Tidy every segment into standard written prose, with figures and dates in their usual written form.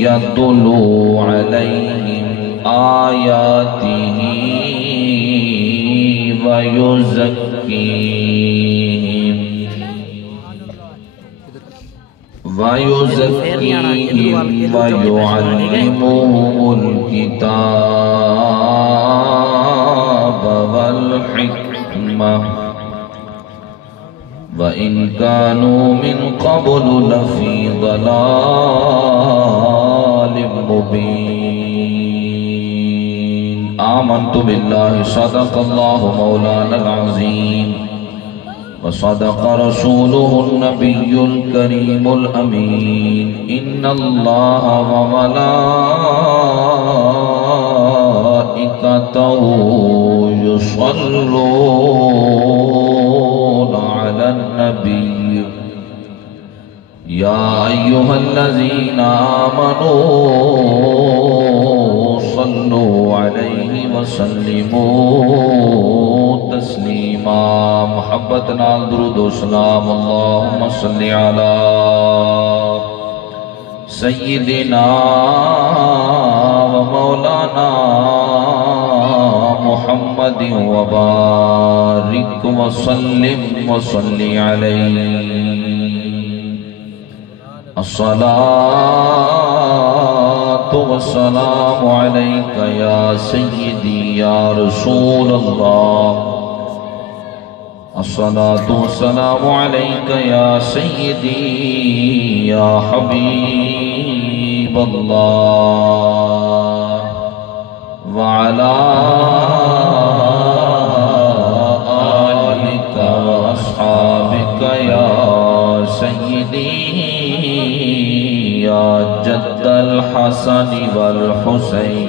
يتلو عليهم آياته ويزكيهم ويعلمهم الكتاب والحكمة وإن كانوا من قبل لفي ضلال مبين آمنت بالله صدق الله مولانا العظيم وصدق رسوله النبي الكريم الأمين إن الله وملائكته يصلون على النبي يا أيها الذين آمنوا صلوا عليه وسلموا تسليما محبتنا درود و سلام اللهم صل على سيدنا ومولانا محمد وبارك وسلم وصل عليه الصلاة والسلام عليك يا سيدي يا رسول الله الصلاة والسلام عليك يا سيدي يا حبيب الله وعلى آلك وأصحابك يا سيدي يا جد الحسن والحسين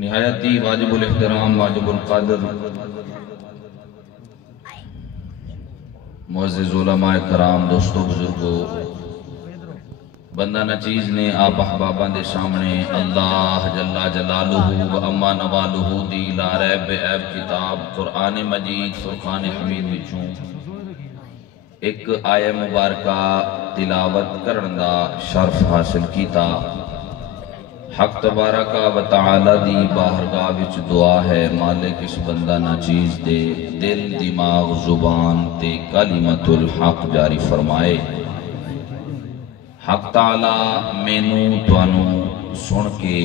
نہایتی واجب الاحترام واجب القدر معزز علماء کرام دوستو بزرگو بندہ نچیز نے آپ احباباں دے سامنے اللہ جل جلالہ و اما نوالہ دی لا ریب عیب کتاب قرآن مجید فرقان حمید وچوں ایک آیہ مبارکہ تلاوت کرندہ شرف حاصل کیتا حق تبارکہ و تعالی دی باہرگاہ وچ دعا ہے مالک اس بندہ ناچیز دے دل دماغ زبان تے کلمت الحق جاری فرمائے حق تعالی مینوں توانوں سن کے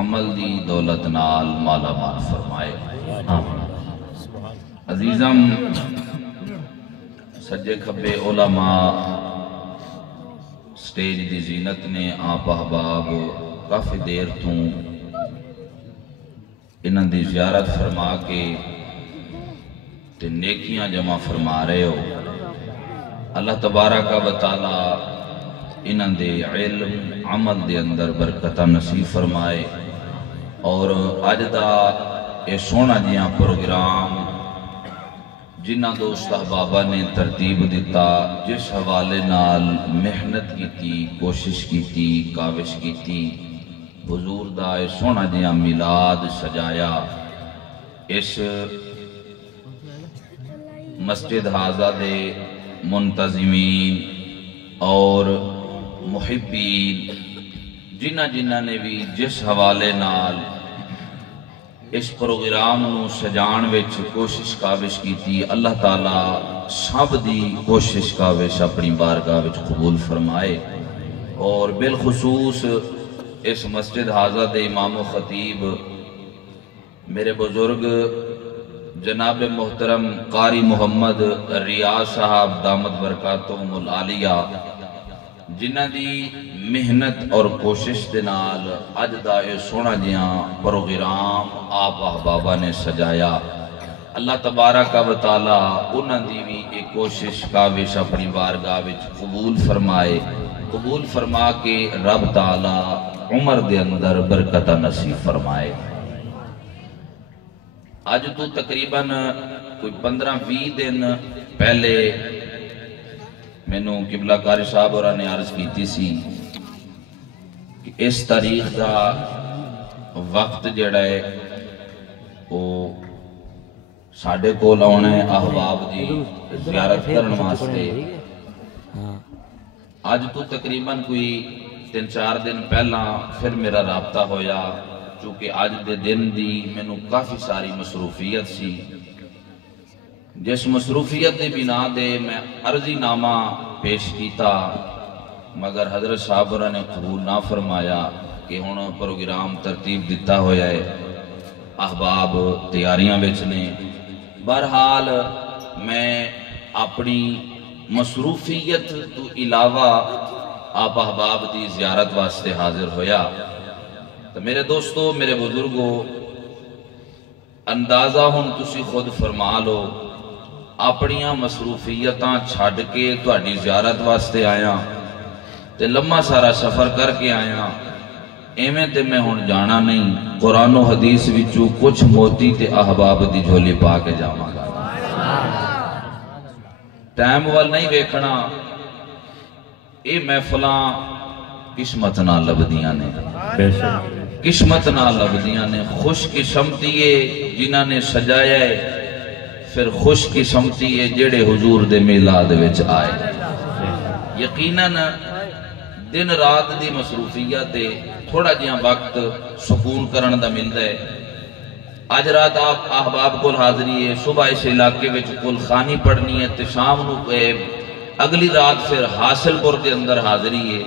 عمل دی دولت نال مالا مال فرمائے آمین عزیزم سجے کھبے علماء سٹیج دی زینت نے آپ احباب کافی دیر تو انہاں دی زیارت فرما کے تے نیکیاں جمع فرما رہے ہو اللہ تبارک و تعالی انہاں دے علم عمل دے اندر برکتہ نصیب فرمائے اور اج دا اے سونا جیاں پروگرام جنہ دوست احبابہ نے ترتیب دیتا جس حوالے نال محنت کیتی کوشش کیتی کاوش کیتی حضور دا اے سونا جیاں میلاد سجایا اس مسجد حاضہ دے منتظمین اور محبین جنہ نے بھی جس حوالے نال اس پروگرام نو سجان وچ کوشش کاوش کیتی اللہ تعالیٰ سب دی کوشش کاوش اپنی بارگاہ وچ قبول فرمائے اور بالخصوص اس مسجد حاضہ دے امام و خطیب میرے بزرگ جناب محترم قاری محمد ریاض صاحب دامت برکاتہم العالیہ جنہ دی محنت اور کوشش دے نال اج دا اے سونا جیاں پروگرام آپ احبابہ نے سجایا اللہ تبارک و تعالی انہاں دی بھی ایک کوشش کاوش اپنی بارگاہ وچ قبول فرمائے قبول فرما کے رب تعالی عمر دے اندر برکتہ نصیب فرمائے آج تو تقریباً کوئی 15-20 دن پہلے میں نے قبلہ کاری صاحب اور نے عرض کیتی سی کہ اس تاریخ دا وقت جڑا ہے وہ ساڑھے کو لاؤنے احباب دی زیارت کرن واسطے اج تو تقریباً کوئی 3-4 دن پہلا پھر میرا رابطہ ہویا، چونکہ اج دے دن دی مینوں کافی ساری مصروفیت سی، جس مصروفیت دی بنا دے میں عرضی نامہ پیش کیتا، مگر حضرت صاحب نے قبول نہ فرمایا کہ ہن پروگرام ترتیب دیتا ہویا ہے، احباب تیاریاں وچ نے۔ بہرحال میں اپنی مصروفیت تو علاوہ آپ احباب دی زیارت واسطے حاضر ہویا۔ تو میرے دوستو، میرے بزرگو، اندازہ ہن تسی خود فرما لو، اپنیاں مصروفیتاں چھڈ کے تہاڈی زیارت واسطے آیا تے لمحہ سارا سفر کر کے آیا، ایویں تے میں ہن جانا نہیں، قرآن و حدیث وچوں کچھ موتی تے احباب دی جھولی پا کے جاواں گا۔ ٹائم وال نہیں ویکھنا، اے محفلاں قسمت نال لبدیاں نے، قسمت نال لبدیاں نے۔ خوش قسمتی ہے جنہاں نے سجایا ہے، پھر خوش قسمتی ہے جڑے حضور دے میلاد وچ آئے۔ یقیناً دن رات دی مصروفیت ہے، تھوڑا جہاں وقت سکون کرن دا ملدا ہے۔ آج رات آپ احباب کو حاضری ہے، صبح اس علاقے وچ کل خانی پڑھنی ہے، تے شام نو اگلی رات پھر حاصل پور دے اندر حاضری ہے۔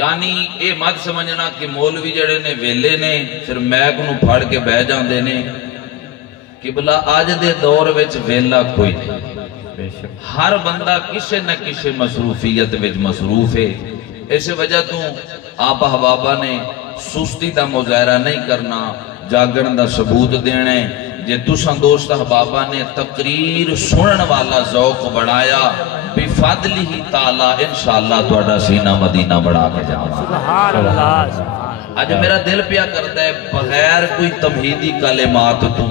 یعنی اے مت سمجھنا کہ مولوی جڑے نے ویلے نے پھر میک نو پھڑ کے بہ جاندے نے، قبلہ آج دے دور وچ ویلا کوئی نہیں، ہر بندہ کسے نہ کسے مصروفیت وچ مصروف ہے۔ اس وجہ تو آپ احبابہ نے سستی دا مظاہرہ نہیں کرنا، جاگن دا ثبوت دینے، جے تساں دوست احبابہ نے تقریر سنن والا ذوق بڑھایا، بفضلہ تعالی انشاءاللہ تہاڈا سینہ مدینہ بڑھا کے جاواں۔ سبحان اللہ۔ اج میرا دل پیا کرتا ہے بغیر کوئی تمہیدی کلمات تو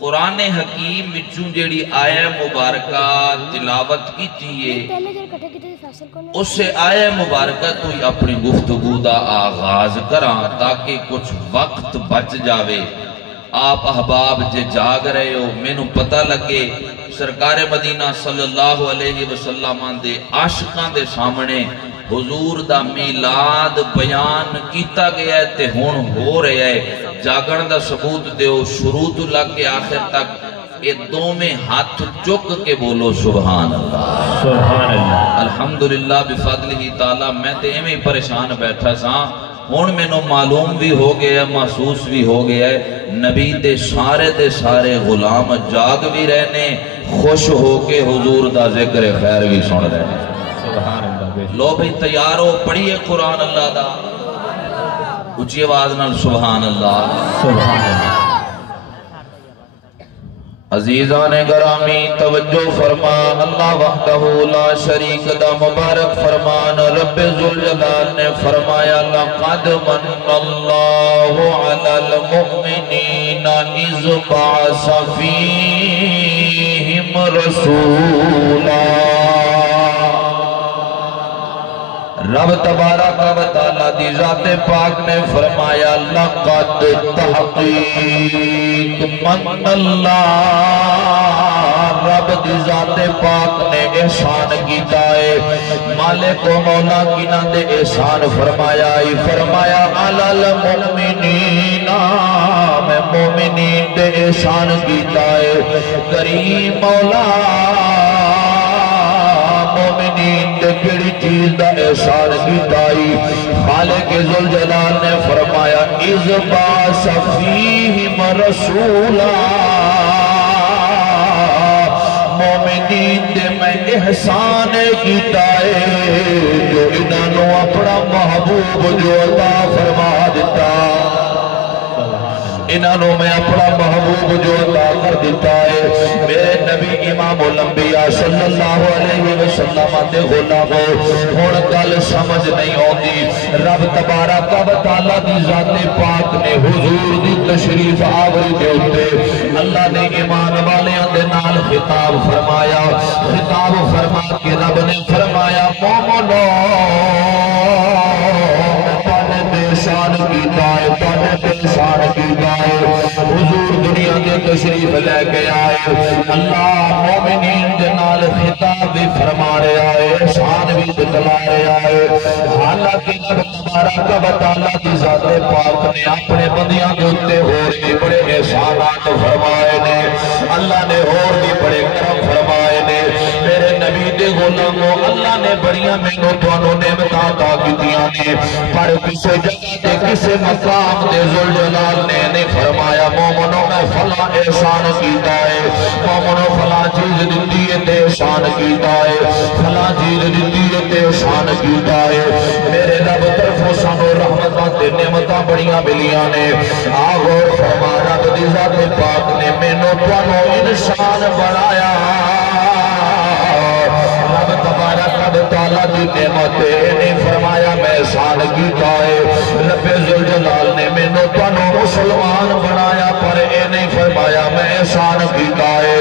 قرآن حکیم وچوں جیڑی آیہ مبارکہ تلاوت کیتی ہے، اس سے آیہ مبارکہ تو ہی اپنی گفتگو دا آغاز کراں تاکہ کچھ وقت بچ جاوے۔ آپ احباب جے جاگ رہے ہو، میں نو پتہ لگے سرکار مدینہ صلی اللہ علیہ وسلم دے عاشقاں دے سامنے حضور دا میلاد بیان کیتا گیا ہے تے ہون ہو رہے ہے۔ جاگن دا ثبوت دیو، شروع تو لگ کے آخر تک اے دو میں ہاتھ چک کے بولو سبحان اللہ، سبحان اللہ، الحمدللہ بفضلہ تعالی۔ میں تے ایویں پریشان بیٹھا سا، ہون میں نو معلوم بھی ہو گیا، محسوس بھی ہو گیا ہے، نبی دے سارے غلام جاگ بھی رہنے، خوش ہو کے حضور دا ذکر خیر بھی سن رہنے۔ سبحان اللہ۔ لو بھی تیار ہو، پڑھیے قرآن اللہ دا، اچھی آواز نال سبحان اللہ، سبحان اللہ۔ عزیزان گرامی توجہ فرما، اللہ وحدہ لا شریک دا مبارک فرمان رب ذوالجلال نے فرمایا، لقد من اللہ علی المؤمنین اذ بعث فیہم رسولا۔ رب تبارک و تعالیٰ دی ذات پاک نے فرمایا، لقد تحقیق من اللہ، رب دی ذات پاک نے احسان کیتا ہے۔ مالک و مولا کنا دے احسان فرمایا ہی فرمایا، علی المؤمنین، میں مومنین دے احسان کیتا ہے۔ کریم مولا مومنین دے کڑی چیز دا احسان کیتائی، خالق ذوالجلال نے فرمایا، اذ بعث فیہم رسولا، مومنین دے میں احسان کیتائی، جو انہوں اپنا محبوب جو عطا فرما دیتا، انہوں میں اپنا محبوب جو عطا کر دیتا ہے۔ میرے نبی امام الانبیاء صلی اللہ علیہ وسلم دے غلاموں، ہون گل سمجھ نہیں ہوتی، رب تبارک و تعالیٰ دی ذات پاک نے حضور دی تشریف آوری دے ہوتے، اللہ نے ایمان والیاں دے نال خطاب فرمایا، خطاب فرما کے رب نے فرمایا، مومنو شان کیتا ہے، پانے شان کیتا ہے، حضور دنیا کے تشریف لے کے آئے، اللہ مومنین دے نال خطاب بھی فرما رہا ہے، احسان بھی بتلا رہا ہے۔ حالانکہ رب تبارک و تعالیٰ کی ذات پاک نے اپنے بندیاں کے اوتے اور بھی بڑے احسانات فرمائے نے، اللہ نے اور بھی بڑے کرم فرمائے نے۔ میرے نبی دے غلاموں، اللہ نے بڑیاں مینوں تانوں نعمتاں عطا کیتیاں نے، پر کسے جگہ تے کسے مقام دے ذوالجلال نے نہیں فرمایا مومنوں میں فلاں احسان کیتا ہے، مومنوں فلاں چیز دتی ہے تے احسان کیتا ہے، فلاں چیز دتی ہے تے احسان کیتا ہے۔ میرے رب طرفوں سانوں رحمتاں تے نعمتاں بڑیاں ملیاں نے۔ آغور فرما رب دی ذات پاک نے مینوں تانوں انسان بنایا، رب تبارک و تعالیٰ دی نعمت نہیں فرمایا میں احسان کیتا ہے۔ رب ذوالجلال نے مینوں تانوں مسلمان بنایا، پر اے نہیں فرمایا میں احسان کیتا ہے۔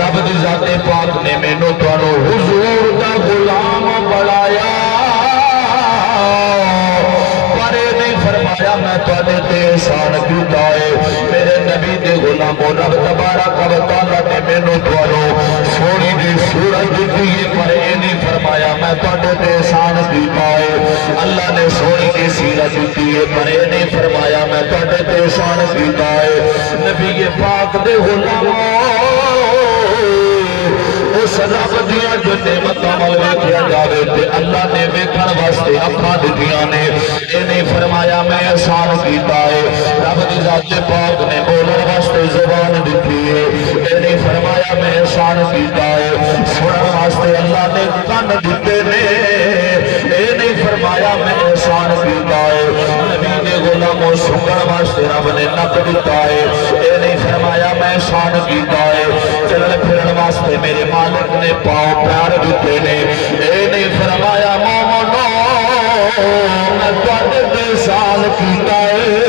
رب دی ذات پاک نے مینوں تانوں حضور دا غلام بنایا، پر اے نہیں فرمایا میں تواڈے تے احسان کیتا ہے۔ میرے نبی دے غلاموں، رب تبارک و تعالیٰ نے مینوں تانوں سونی دی صورت دتی ہے، پر اے نہیں فرمایا میں تواڈے تے احسان کیتا ہے۔ اللہ نے سونی دی سیرت دتی ہے، پر اے نہیں فرمایا میں تواڈے تے احسان کیتا ہے۔ نبی پاک دے غلاموں، اس رب دیاں جو نعمتاں ول ویکھیا جاوے تے اللہ نے ویکھن واسطے اکھاں دتیاں نے، اے نہیں فرمایا میں احسان کیتا ہے۔ رب دی ذات پاک نے بولن واسطے زبان دتی ہے، اے نہیں فرمایا میں احسان کیتا ہے۔ سنن واسطے اللہ نے کن دتے نے، اے نہیں فرمایا میں احسان کیتا ہے۔ نبی دے غلاموں، سنن واسطے رب نے نک دتا ہے، اے نہیں فرمایا میں احسان کیتا ہے۔ چلن پھرن واسطے میرے مالک نے پاؤں پیار دیتے نے، اے نہیں فرمایا مومنو میں تواڈے تے احسان کیتا ہے۔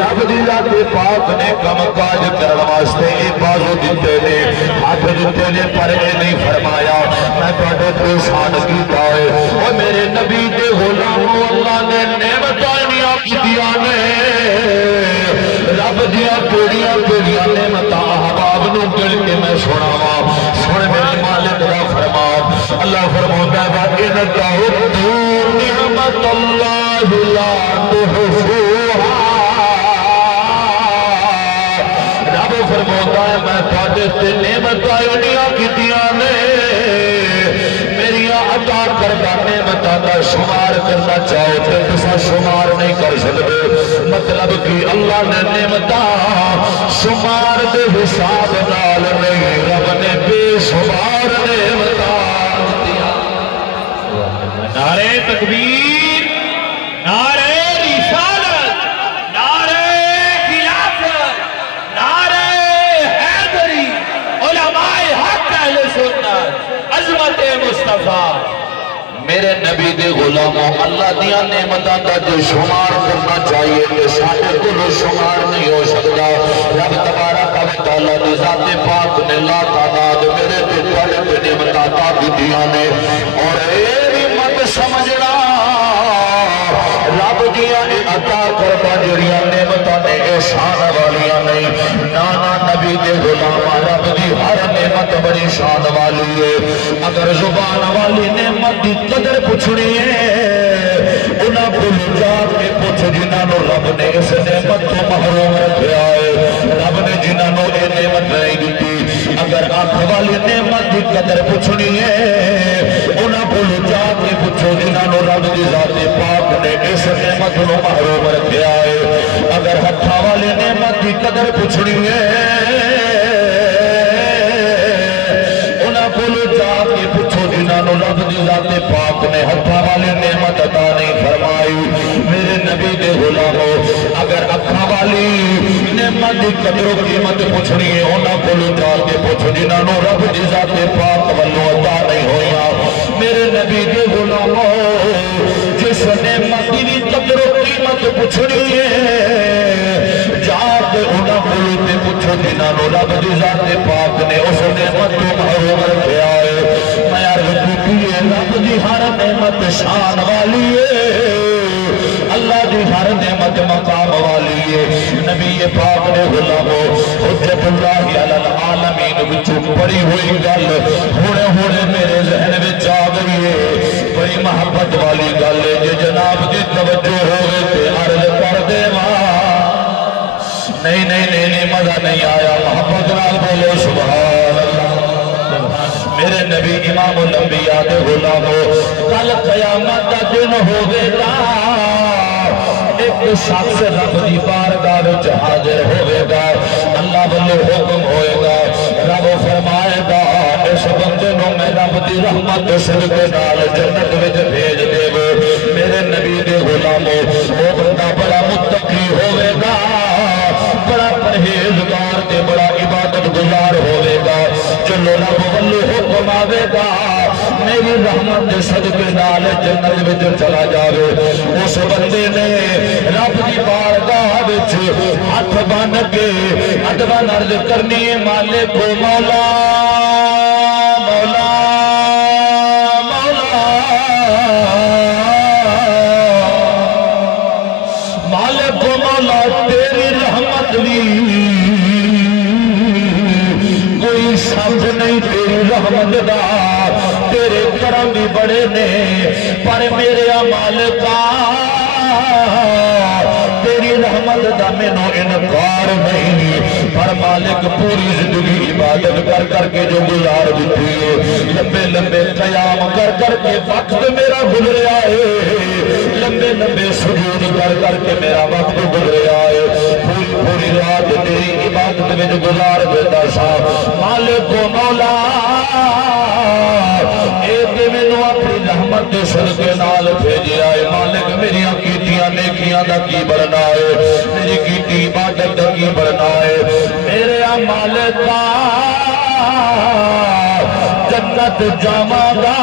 رب دی ذات پاک نے کم کاج کرن واسطے بازو دیتے نے، ہاتھ دیتے نے، پر اے نہیں فرمایا میں تواڈے تے احسان کیتا ہے۔ او میرے نبی دے غلاموں، اللہ نے نعمتاں انیاں کیتیاں نے، رب دیاں پیڑیاں پیڑیاں نعمتاں احباب نو گل کے میں سناواں۔ سن میرے مالک دا فرمان، اللہ فرماتا ہے وَإِنْ تَعُدُّوا نِعْمَتَ اللَّهِ لَا تُحْصُوهَا۔ رب فرماتا ہے میں تواڈے تے نعمتاں انیاں کیتیاں نے، میریاں عطا کردہ نعمتاں دا شمار کرنا چاہو تے تساں شمار نہیں کر سکتے۔ مطلب کہ اللہ نے نعمتاں شمار دے حساب نال نہیں، رب نے بے شمار نعمتاں دتیاں۔ نعرہ تکبیر، نعرہ رسالت، نعرہ خلافت، نعرہ حیدری، علماء حق اہل سنت، عظمت مصطفیٰ۔ میرے نبی دے غلاموں، اللہ دیاں نعمتاں دا جو شمار کرنا چاہیے کہ ساڈے کولوں شمار نہیں ہو سکتا۔ رب تبارک و تعالیٰ دی ذات پاک نے لا تعداد میرے تے تواڈے تے نعمتاں عطا کیتیاں نے، اور اے بھی مت سمجھنا رب دیاں عطا کردہ جڑیاں نعمتاں نے احسان والیاں نہیں، نانا نبی دے غلاماں رب دی ہر نعمت بڑی شان والی ہے۔ اگر زبان والی نعمت دی قدر پوچھنی ہے، انہاں کو جا کے پوچھ جنہاں نو رب نے اس نعمت تو محروم رکھیا ہے، رب نے جنہاں نو اے نعمت نہیں دیتی۔ اگر آنکھ والی نعمت دی قدر پوچھنی ہے، انہاں کو جا کے پوچھو جنہاں نو رب دی ذات پاک نے اس نعمت نو محروم رکھیا ہے۔ اگر ہتھاں والی نعمت دی قدر پوچھنی ہے، رب دی ذات پاک نے ہتھاں والی نعمت عطا نہیں فرمائی۔ میرے نبی دے غلاموں، اگر اکھاں والی نعمت دی قدر و قیمت پوچھنی ہے، انہاں کولوں جا کے پوچھ جنہاں نو رب دی ذات پاک والوں عطا نہیں ہویا۔ میرے نبی دے غلاموں، جس نعمت دی قدر و قیمت پوچھنی ہے، جا کے انہاں کولوں تے پوچھو جنہاں نو رب دی ذات پاک نے اس نعمت تو محروم رکھیا ہے۔ میں عرض کی رب دی ہر نعمت شان والی ہے، اللہ دی ہر نعمت مقام والی ہے۔ نبی پاک نے غلاموں حجت اللہ علی العالمین وچوں پڑی ہوئی گل ہونے ہونے میرے ذہن میں آ گئی ہے، بڑی محبت والی گل ہے، جی جناب دی توجہ ہوئے تے عرض کر دے نہیں نہیں نہیں نہیں مزہ نہیں آیا، محبت نال بولو سبحان اللہ۔ میرے نبی امام الانبیاء دے غلامو، کل قیامت دا دن ہوگے گا، ایک شخص رب دی بارگاہ وچ حاضر ہوئے گا، اللہ والے حکم ہوئے گا، رب فرمائے گا اس بندے نو میں رب دی رحمت صدقے نال جنت وچ بھیج دے گا۔ میرے نبی دے غلامو، وہ بندہ بڑا متقی ہوئے گا، بڑا پرہیزگار تے بڑا عبادت گزار ہوئے گا، چلو رب والے حکم آوے گا، میری رحمت دے صدقے نال جنت وچ چلا جاوے۔ اس بندے نے رب دی بارگاہ وچ ہاتھ بن کے ادب عرض کرنی ہے، مالک مولا مولا مولا مالک مولا، تیری رحمت بھی کوئی سمجھ نہیں تیری رحمت دا، تیرے کرم بھی بڑے نے، پر میرے مالکا تیری رحمت دا مینوں انکار نہیں، پر مالک پوری زندگی عبادت کر کر کے جو گزار دیتی ہے، لمبے لمبے قیام کر کر کے وقت میرا گزریا ہے، لمبے لمبے سجود کر کر کے میرا وقت گزریا ہے، پوری پوری رات تیری عبادت میں گزار دیتا سا، مالک و مولا ایک مینوں اپنی رحمت دے صدقے نال بھیجیا ہے، مالک میری کیتیاں نیکیاں دا کی بڑھنا ہے، میری کیتی عبادت دا کی بڑھنا ہے، میرے مالکا جنت جاواں گا،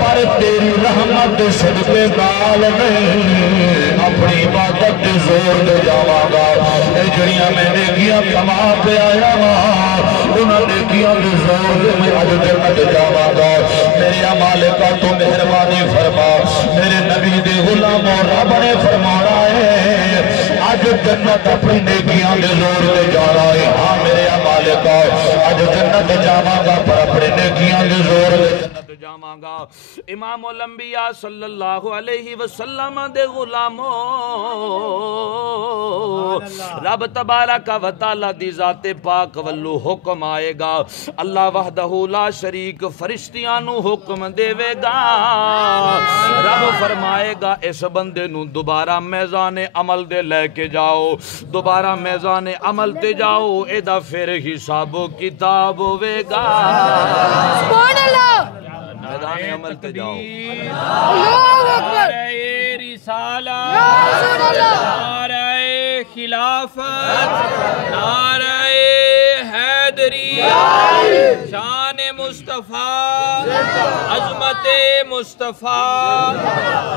پر تیری رحمت دے صدقے نال نہیں، اپنی عبادت دے زور دے جاواں گا، اے جڑیاں میں نیکیاں کما پہ آیا ماں، انہاں نیکیاں دے زور دے میں اج جنت جاواں گا، میرے مالکا تو مہربانی فرما، میرے نبی دے غلاموں رب نے فرمانا ہے اج جنت اپنی نیکیاں دے زور دے جانا ہے، ہاں میرے مالکا اج جنت جاواں گا، پر اپنی نیکیاں دے زور دے جنت جاواں گا۔ امام الانبیاء صلی اللہ علیہ وسلم دے غلاموں، رب تبارک و تعالی دی ذات پاک والو حکم آئے گا، اللہ وحدہ لا شریک فرشتیاں نو حکم دے گا، رب فرمائے گا اس بندے نو دوبارہ میزان عمل دے لے کے جاؤ، دوبارہ میزان عمل تے جاؤ، ایدہ پھر حساب و کتاب ہوئے گا، سبحان اللہ، میدان عمل تے جاؤ، اللہ اکبر، نعرہ رسالت، نعرہ خلافت، نعرہ حیدری، شان مصطفیٰ، عظمت مصطفیٰ،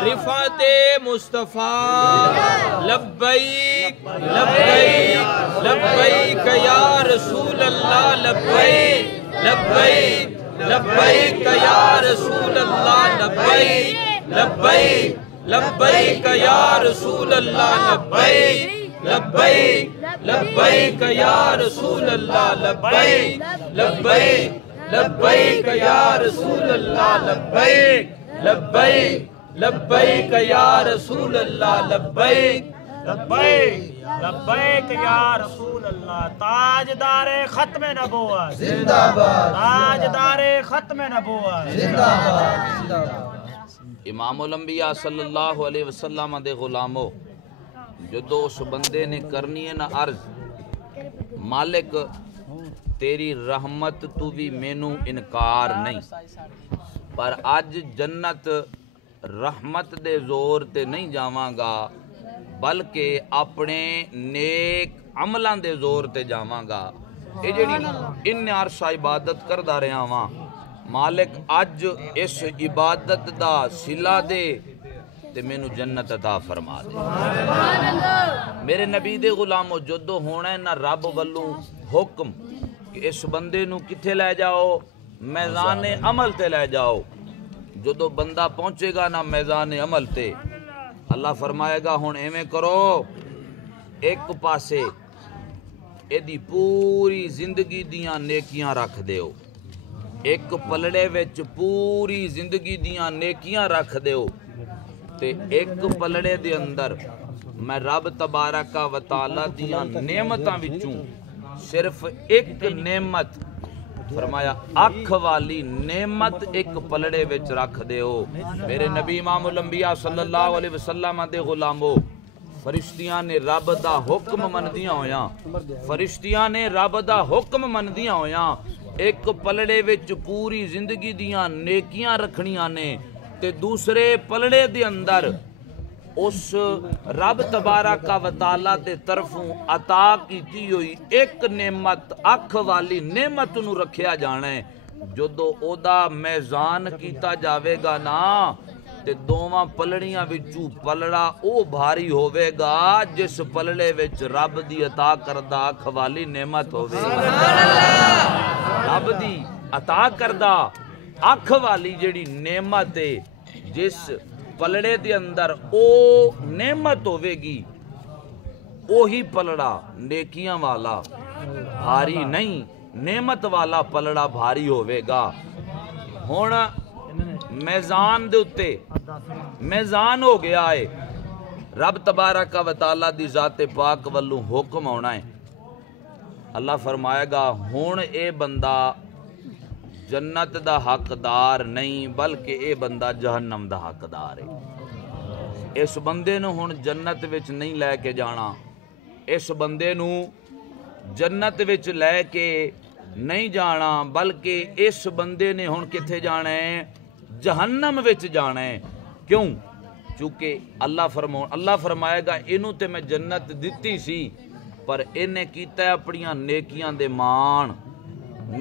رفعت مصطفیٰ، لبیک لبیک لبیک یا رسول اللہ، لبیک لبیک لبیک یا رسول اللہ، لبیک لبیک لبیک یا رسول اللہ، لبیک لبیک لبیک یا رسول اللہ، لبیک لبیک لبیک یا رسول اللہ، لبیک لبیک لبیک یا رسول اللہ، لبیک لبیک لبیک یا رسول اللہ۔ تاجدار ختم نبوت زندہ باد، تاجدار ختم نبوت زندہ باد۔ امام الانبیاء صلی اللہ علیہ وسلم دے غلامو، جدو اس بندے نے کرنی ہے نا عرض، مالک تیری رحمت تو بھی مینوں انکار نہیں، پر آج جنت رحمت دے زور تے نہیں جاواں گا، بلکہ اپنے نیک عملان دے زور تے جاواں گا، اے جڑی ان عرصہ عبادت کردہ رہا ہاں، مالک اج اس عبادت دا صلہ دے تے مینوں جنت عطا فرما دے۔ میرے نبی دے غلامو، جدو ہونا ہے نا رب والوں حکم کہ اس بندے نو کتھے لے جاؤ، میدان عمل تے لے جاؤ، جدو بندہ پہنچے گا نا میدان عمل تے، اللہ فرمائے گا ہن ایویں کرو، ایک پاسے ایدی پوری زندگی دیاں نیکیاں رکھ دیو، ایک پلڑے وچ پوری زندگی دیاں نیکیاں رکھ دیو، تے ایک پلڑے دے اندر میں رب تبارک و تعالی دیاں نعمتاں وچوں صرف ایک نعمت فرمایا اکھ والی نعمت ایک پلڑے وچ رکھ دیو۔ میرے نبی امام الانبیاء صلی اللہ علیہ وسلم دے غلامو، فرشتیاں نے رب دا حکم مندیاں ہویاں، فرشتیاں نے رب دا حکم مندیاں ہویاں ایک پلڑے وچ پوری زندگی دیاں نیکیاں رکھنیاں نے، تے دوسرے پلڑے دے اندر اس رب تبارک و تعالی دے طرفوں عطا کیتی ہوئی ایک نعمت اکھ والی نعمت نو رکھیا جانا ہے۔ جدو او دا میزان کیتا جاوے گا نا تے دوواں پلڑیاں وچوں پلڑا او بھاری ہوے گا جس پلڑے وچ رب دی عطا کردہ اکھ والی نعمت ہوے گا۔ رب دی عطا کردہ اکھ والی جڑی نعمت ہے جس پلڑے دے اندر او نعمت ہوے گی، اوہی پلڑا نیکیاں والا بھاری نہیں، نعمت والا پلڑا بھاری ہوے گا۔ ہون میزان دے اتے میزان ہو گیا ہے، رب تبارک و تعالی دی ذات پاک والوں حکم ہونا ہے، اللہ فرمائے گا ہون اے بندہ جنت دا حقدار نہیں بلکہ اے بندہ جہنم دا حقدار ہے۔ اس بندے نو ہن جنت وچ نہیں لے کے جانا، اس بندے نو جنت وچ لے کے نہیں جانا بلکہ اس بندے نے ہن کتھے جانا ہے؟ جہنم وچ جانا ہے۔ کیوں؟ چونکہ اللہ فرمائے گا اینوں تے میں جنت دتی سی پر انہیں کیتا ہے اپنیاں نیکیاں دے مان،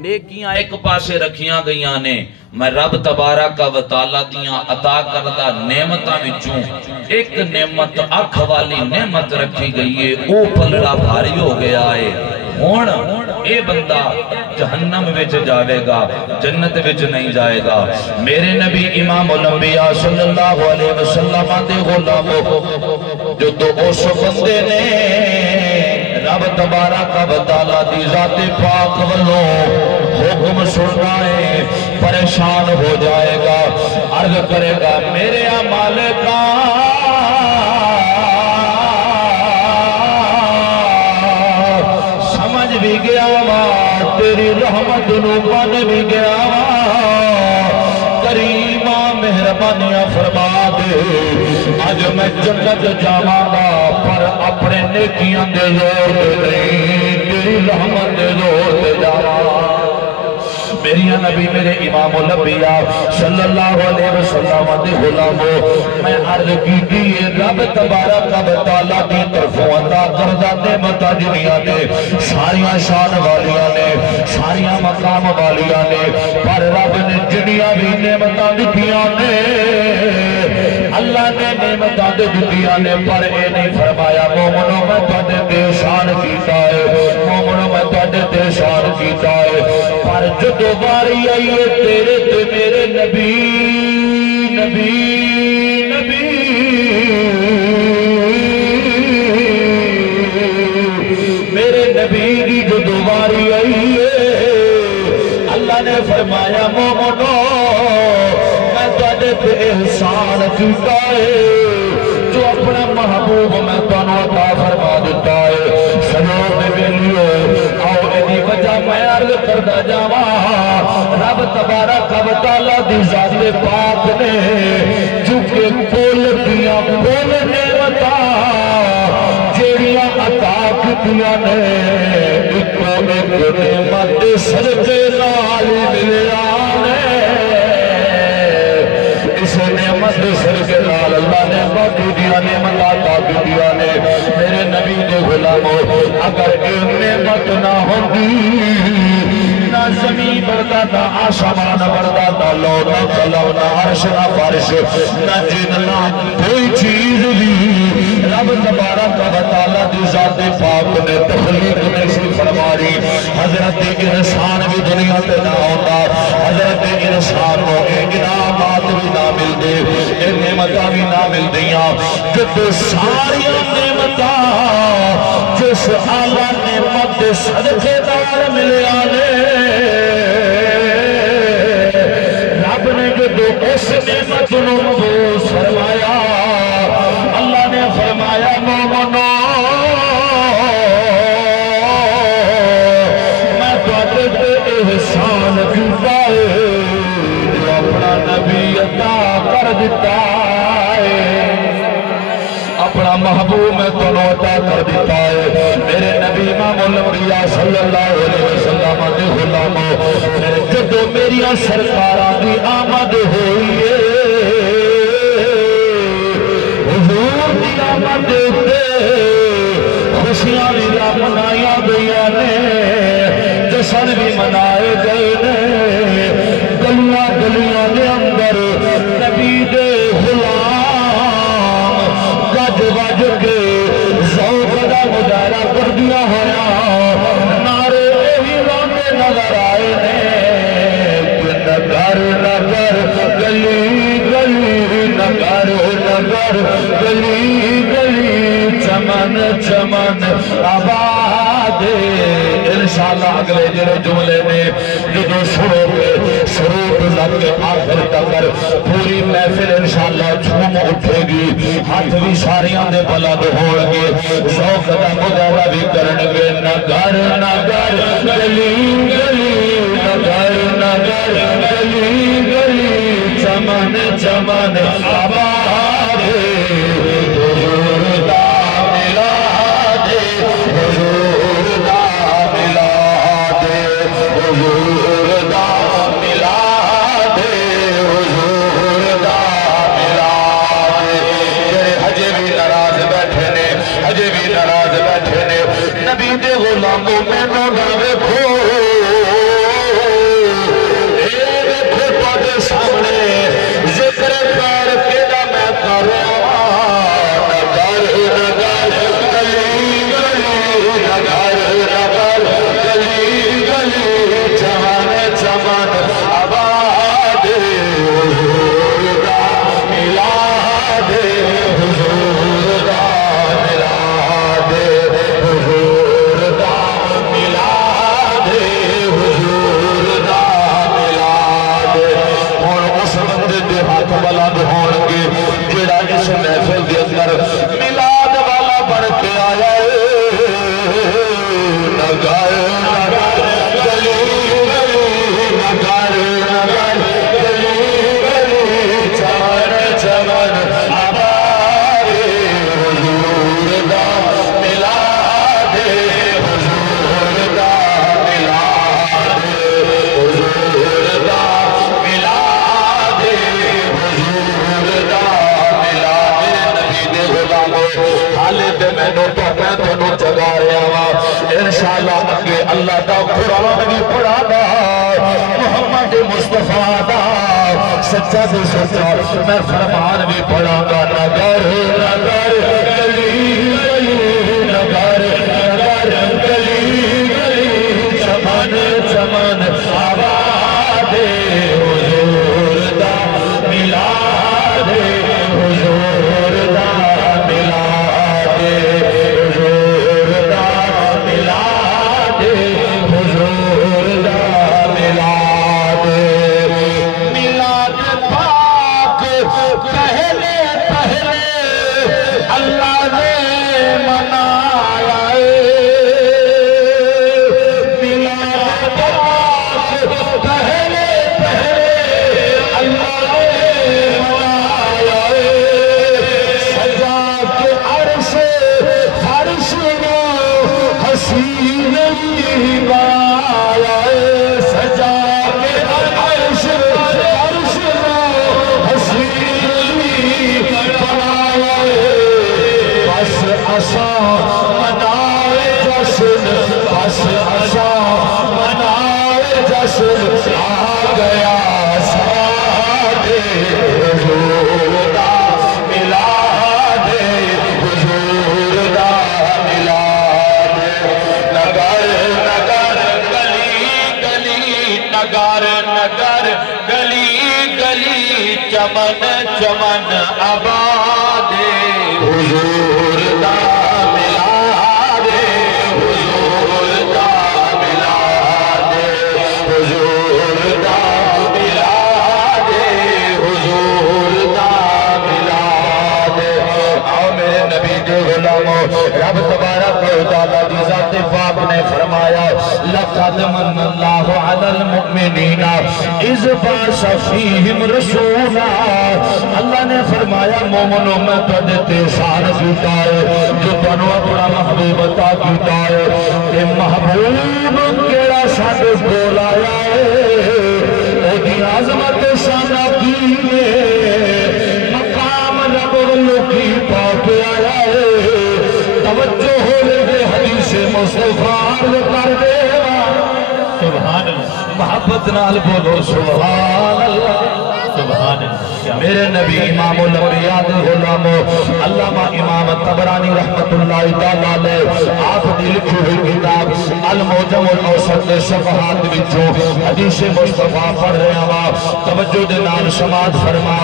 نیکیاں ایک پاسے رکھیاں گئیاں نے، میں رب تبارک و تعالی دیاں عطا کردہ نعمتاں وچوں ایک نعمت اکھ والی نعمت رکھی گئی ہے، او پلڑا بھاری ہو گیا ہے۔ ہون اے بندہ جہنم وچ جاوے گا، جنت وچ نہیں جائے گا۔ میرے نبی امام الانبیاء صلی اللہ علیہ وسلم دے غلاموں جو تو اس بندے نے رب تبارک و تعالی دی ذات پاک والوں حکم سننا ہے پریشان ہو جائے گا، عرض کرے گا میرے مالکا سمجھ بھی گیا وا تیری رحمت نو من بھی گیا وا، کریمہ مہربانیاں فرما دے آج میں جنت جاواں گا پر اپنے نیکیاں دے زور دے نہیں تیری رحمت دے زور دے جاواں۔ میری نبی میرے امام الانبیاء صلی اللہ علیہ وسلم دے غلاموں میں عرض کی دیئے رب تبارک و تعالیٰ دی طرفوں عطا کردہ نعمتاں جنیاں نے ساریاں شان والیاں نے ساریاں مقام والیاں نے پر رب نے جنیاں بھی نعمتاں دکھیاں نے اللہ نے نعمتاں دکھیاں نے پر اے نہیں فرمایا مومنوں میں تھوڑے تے شان کیتا ہے، مومنوں میں تھوڑے تے شان کیتا ہے، پر جدو باری آئیے تیرے تے میرے نبی نبی نبی میرے نبی کی جدو باری آئیے اللہ نے فرمایا مومنو میں تھوڑے تے احسان کیتا ہے، جو اپنا محبوب میں تنو عطا فرما دیتا ہے۔ سلام میں بیلیو آؤ ایدی وجہ میں عرض کردہ جاواں رب تبارک و تعالی دی ذات پاک نے چونکہ کل دیا کل نعمتاں جیڑیاں عطا کیتیاں نے ایک نعمت صدقے نال ملیا نے، اس نعمت صدقے نال اللہ نے باقی دیا نعمت عطا کیتیاں نے۔ میرے نبی دے غلاموں اگر یہ نعمت نہ ہوندی نہ زمین بڑھتا نہ آسمان بڑھتا نہ لو نہ قلم نہ عرش نہ فرش نہ جن نہ کوئی چیز بھی رب تبارک و تعالی دی ذات پاک نے تخلیق میں سے فرماری حضرت انسان بھی دنیا پہ نہ ہوتا، حضرت انسان کو انعامات بھی نہ ملتے، نعمت نعمتاں بھی نہ مل دیاں جدو ساری نعمتاں جس اعلیٰ نعمت صدقے دار ملے آنے رب نے جدو اس نعمت نمبوس فرمایا اللہ نے فرمایا مومنو میں تو احسان کیتا ہے اپنا نبی عطا کر دیتا ہے اپنا محبوب میں تو عطا کر دیتا ہے میرے نبی امام الانبیاء صلی اللہ علیہ وسلم دے غلاموں پھر جدو میری سرکاراں دی آمد ہوئی ہے حضور دی آمد تے خوشیاں بھی منایا گئی نے جشن بھی منائے گئے نے گلیاں گلیاں دے اندر نبی دے غلام گج بج کے ذوق دا مظاہرہ کر دیا ہویا نعرے ہی لاندے نظر آئے نے نگر نگر گلی گلی نگر نگر گلی گلی چمن چمن آباد انشاءاللہ اگلے جڑے جملے میں جدو شروع لگ کے آخر تک پوری محفل انشاءاللہ جھوم اٹھے گی ہاتھ بھی ساریاں دے بلند ہون گے ذوق دا مظاہرہ بھی کرن گے نگر نگر گلی گلی نگر نگر گلی گلی چمن چمن آباد حضور دا میلاد حضور دا میلاد حضور دا میلاد حضور دا میلاد جڑے ہجے بھی ناراض بیٹھے نے ہجے بھی ناراض بیٹھے نے نبی دے غلاموں میں نہ ویکھو سامنے ذکر کر کے میں کروں نگر نگر گلی گلی نگر نگر گلی گلی چمن چمن آباد حضور دا میلاد حضور دا میلاد حضور دا میلاد حضور دا ہاتھ بلند ہون گے جڑا اس محفل کے اندر میلاد والا بن کے آیا نگر نگر گلی گلی نگر نگر گلی گلی چمن چمن آباد حضور دا میلاد حضور دا میلاد حضور دا میلاد خالد میں نو تو میں تنو جگا رہا ہوا انشاءاللہ اگے اللہ دا قرآن بھی پڑھا دا محمد مصطفیٰ دا سچا دے سچا میں فرمان بھی پڑھا گا نگر نگر گلی گلی نگر نگر گلی گلی چمن چمن آباد حضور دا میلاد حضور دا میلاد حضور دا میلاد حضور دا میلاد میلاد پاک پہلے پہلے اللہ نے منایا میلاد پاک پہلے پہلے اللہ نے منایا سجا کے عرش فرش نو حسین بنایا سجا کے عرش فرش نو حسین بنایا بس اسا منائے جشن بس اسا منائے جشن آ گیا ساڈے حضور دا میلاد حضور دا میلاد نگر نگر گلی گلی نگر نگر گلی گلی چمن چمن آباد حضور دا ملاد حضور دا ملاد حضور دا ملاد حضور دا ملاد آؤ میرے نبی دے غلاموں رب تبارک و تعالیٰ دی ذات پاک نے فرمایا لَقَدْ مَنَّ اللَّهُ عَلَى الْمُؤْمِنِينَ اِذْ بَعَثَ فِيهِمْ رَسُولًا اللہ نے فرمایا مومنوں میں تجھے احسان کیتا ہے جو تنوں اپنا محبوب عطا کیتا ہے کہ محبوب کیڑا ساڈے کول آیا ہے اودی عظمت شان کی مقام رب والوں کی پا کے آیا ہے توجہ ہو لے حدیث مصطفیٰ کر دے سبحان اللہ محبت نال بولو سبحان اللہ سبحان اللہ میرے نبی امام الانبیاء دے غلاموں علامہ امام طبرانی رحمت اللہ تعالیٰ علیہ آپ دی لکھی ہوئی کتاب المعجم الاوسط دے صفحات وچوں حدیث مصطفیٰ پڑھ رہے ہیں توجہ دے نال سماعت فرما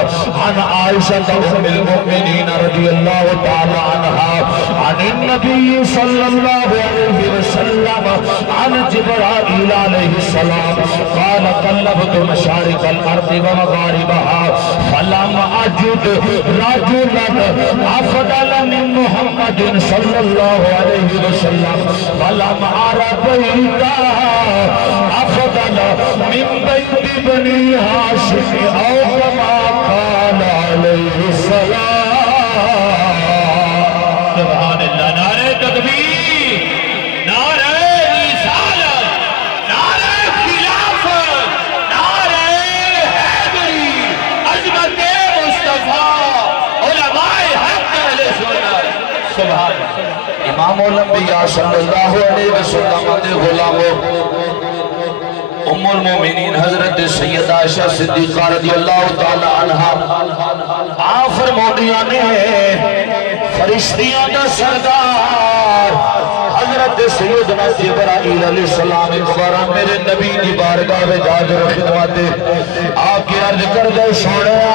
عن عائشہ ام المؤمنین رضی اللہ تعالی عنہا عن النبی صلی اللہ علیہ وسلم عن جبرائیل علیہ السلام قال قلبت مشارق الارض ومغاربها فلم اجد رجلا افضل من محمد صلی اللہ علیہ وسلم فلم ارى بيتا افضل من بيت بني هاشم او كما قال عليه السلام سبحان اللہ نعرہ تکبیر نعرہ رسالت نعرہ خلافت نعرہ حیدری عظمت مصطفیٰ علماء حق اہل سنت سبحان امام الانبیاء صلی اللہ علیہ وسلم دے غلاموں ام المومنین حضرت سید عائشہ صدیقہ رضی اللہ تعالی عنہ آپ فرمودیاں نے فرشتیاں دا سردار حضرت سیدنا جبرائیل علیہ السلام ایک بارہ میرے نبی دی بارگاہ میں حاضر و خدمت آپ کی عرض کر دے سوڑیا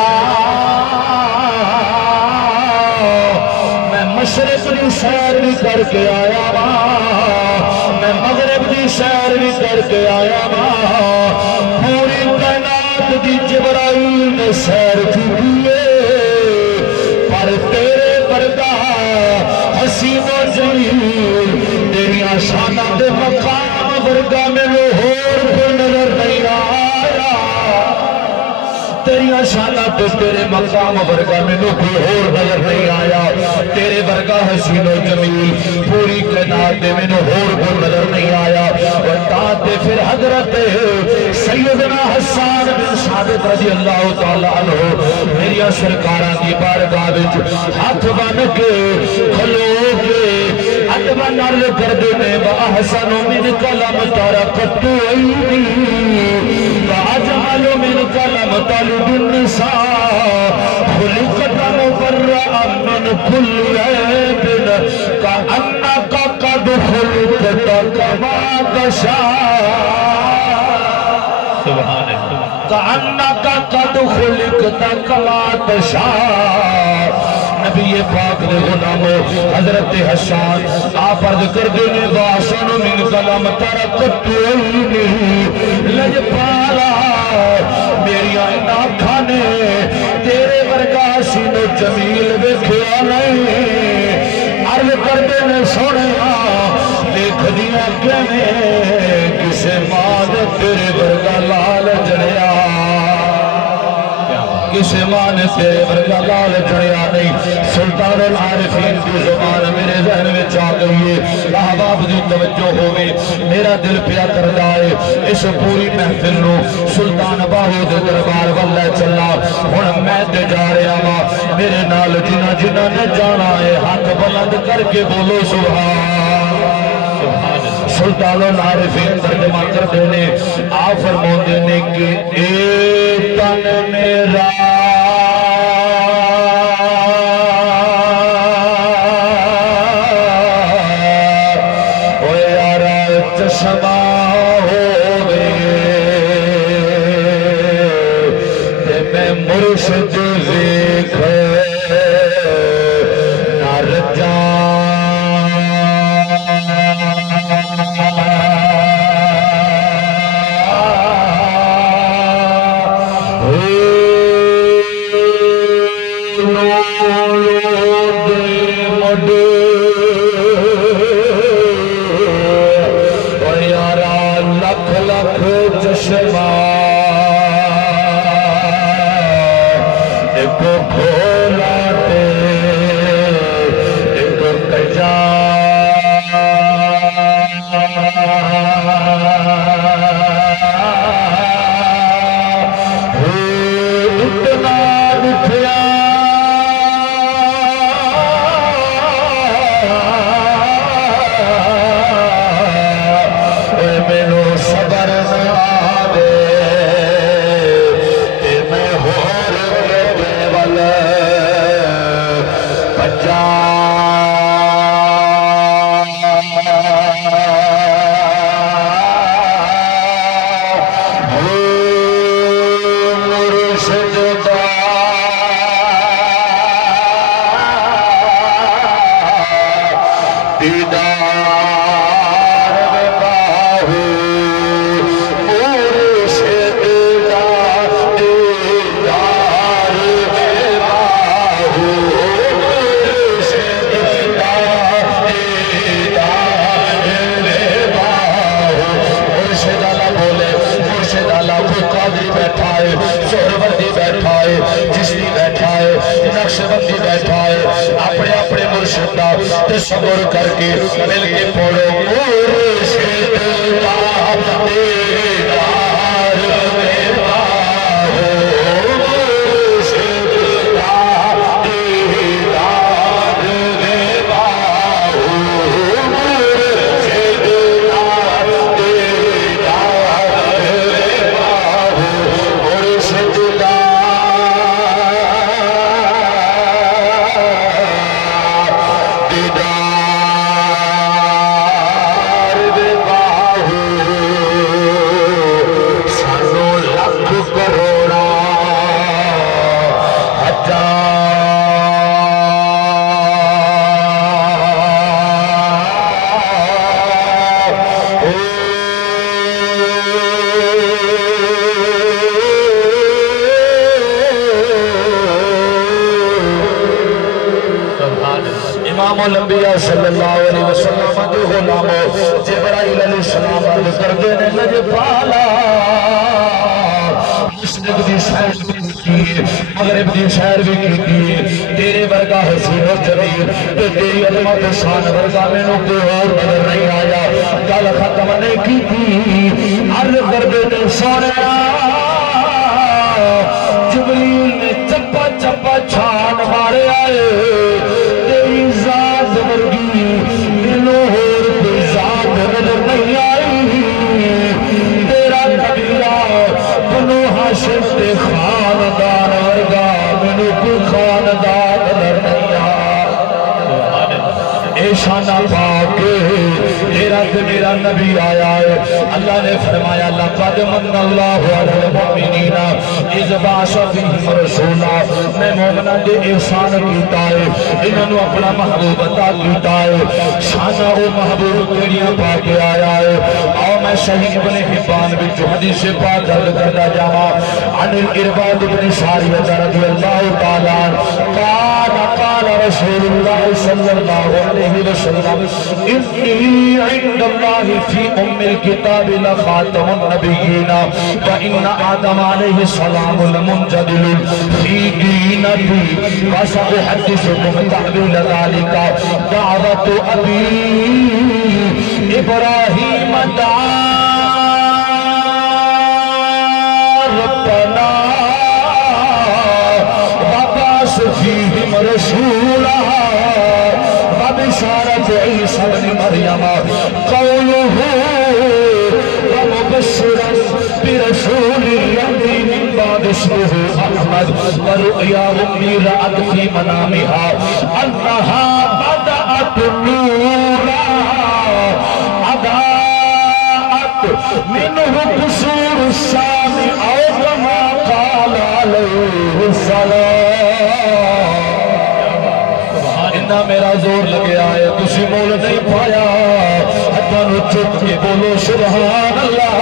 میں مشرق دی سیر بھی کر کے آیا میں مغرب دی سیر بھی کر کے آیا پوری کائنات دی جبرائیل نے سیر کی دیئے پر تیرے برگاہ حسین و جمیل تیری آشانہ دے مقام برگاہ میں لوہور کو نظر نہیں آیا تیری آشانہ دے تیرے مقام برگاہ میں لوہور نظر نہیں آیا تیرے برگاہ حسین و جمیل پوری کائنات دے میں لوہور کو نظر نہیں آیا وٹاتے پھر حضرت سیدنا حسان بن ثابت رضی اللہ تعالیٰ عنہ میری سرکاران کی بارگاہ وچ ہاتھ بن کے کھلو کے ادب نرد کر دینے وَأَحْسَنُ مِنْكَ لَمْ تَرَقَتُ عَيْنِي وَأَجْمَلُ مِنْكَ لَمْ تَلِدُ النِّسَاء خُلِقْتَ مُبَرَّأً مِنْ كُلِّ عَيْبٍ كَأَنَّكَ قَدْ خُلِقْتَ كَمَا تَشَاءُ سبحان اللہ كَأَنَّكَ قَدْ خُلِقْتَ كَمَا تَشَاءُ نبی پاک دے غلاموں حضرت حسان آپ عرض کر دینے وَأَحْسَنُ مِنْكَ لَمْ تَرَقَتُ عَيْنِي لجپالا میری آئینہ کھانے تیرے برگاہ سین و جمیل ویکھیا نہیں عرض کر دینے سونے دیکھ دیا کہنے کسے ماں دے تیرے برگاہ لال جڑیا کسے ماں نے تیرے برگاہ لال جڑیا نہیں سلطان العارفین کی زبان میرے ذہن میں چاہ گئی ہے احباب دی توجہ ہوئے میرا دل پیا کردہ ہے اس پوری محفل نو سلطان باہو دے دربار واللہ چلا ہن میں تے جا رہا ماں میرے نال جنہ جنہ نے جانا ہے ہاتھ بلند کر کے بولو سبحان سلطان العارفین ترجمہ کر دینے آپ فرمو دینے کہ اے تن میرا او یارا چشمہ ہوئے تے میں مرشد مرشد دیکھ نر جا صبر کر کے مل کے پڑھو مرشد کا دیدار میں پاؤ مرشد کا دیدار میں پاؤ مرشد کا دیدار میں پاؤ مرشد کا الانبیاء صلی اللہ علیہ وسلم دے غلاموں جبرائیل علیہ السلام عرض کردے نے لجپالا مشرق دی سیر بھی کی مغرب دی سیر بھی کی تیرے ورگا حسین و جمیل تو تیری عظمت شان ورگا میں نو کوئی اور نظر نہیں آیا گل ختم نہیں کی تھی عرض کردے نے سونے جبریل نے چپا چپا چھان مارے آئے خاندان ورگا منو کو خاندان نظر نہیں اے شانہ پاک تیرا تے میرا نبی آیا ہے اللہ نے فرمایا لقد من اللہ علی المؤمنین اذ بعث فیہم رسولا میں مومنہ دے احسان کیتا ہے انہوں اپنا محبوب عطا کیتا ہے شانہ او محبوب کیڑیاں پاک آیا ہے آؤ میں صحیح ابن حبان بچ حدیث پاک درد کردہ جاما عن الارباد بن ساریہ رضی اللہ تعالیٰ قال رسول اللہ صلی اللہ علیہ وسلم انی عند اللہ فی ام الكتاب لخاتم النبیین وإن آدم علیہ السلام المنجدل فی دینتی وسأحدثکم تحویل ذالک دعوت ابی ابراہیم دعا ربنا وبعث فیہم رسولا وبشارت عیسیٰ بن مریم قولہ ومبشرا برسول یأتی من بعد اسمہ احمد ورؤیا امی رأت فی منامها انہا بدأت نورا اضاءت منہ قصور الشام او کما قال علیہ السلام اتنا میرا زور لگے آئے تسی مول نہیں پایا اتنا چپ کے بولو سبحان اللہ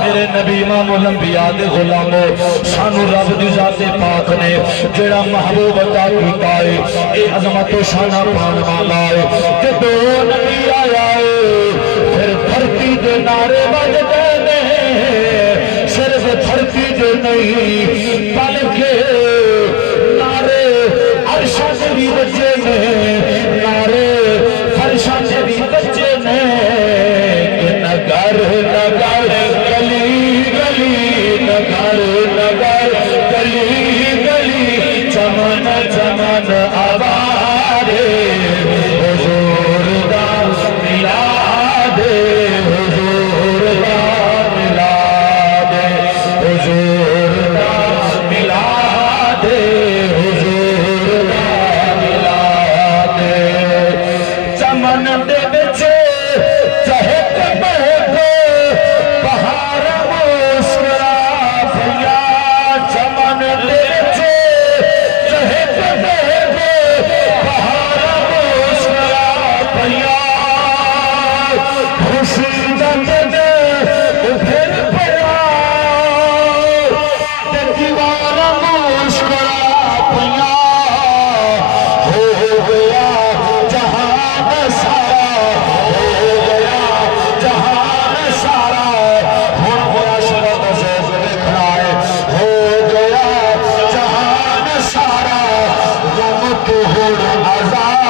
میرے نبی امام الانبیاء دے غلامو سانو رب دی ذات پاک نے جڑا محبوب عطا کیتا ہے اے عظمت و شانہ پان والا ہے کہ دو نبی آیا ہے پھر دھرتی دے نعرے بجتے نے صرف دھرتی دے نہیں بلکہ نعرے عرشہ سے بھی بچے نے نعرے فرشہ سے بھی بچے نے کہ نگر نگر گلی گلی نگر نگر گلی گلی چمن چمن آبادے حضور دا میلاد حضور دا میلاد حضور دا میلاد حضور دا میلاد چمن دے بچے چہک بہک بہار مسکرا بھیا چمن دے بچے چہک بہک بہار مسکرا بھیا خوشی دا دن پھر پڑا دیوار مسکرا بھیا ہو گیا جہان سارا ہو گیا جہان سارا ہن بڑا شبد سے کھڑا ہے ہو گیا جہان سارا غم تو ہن آزاد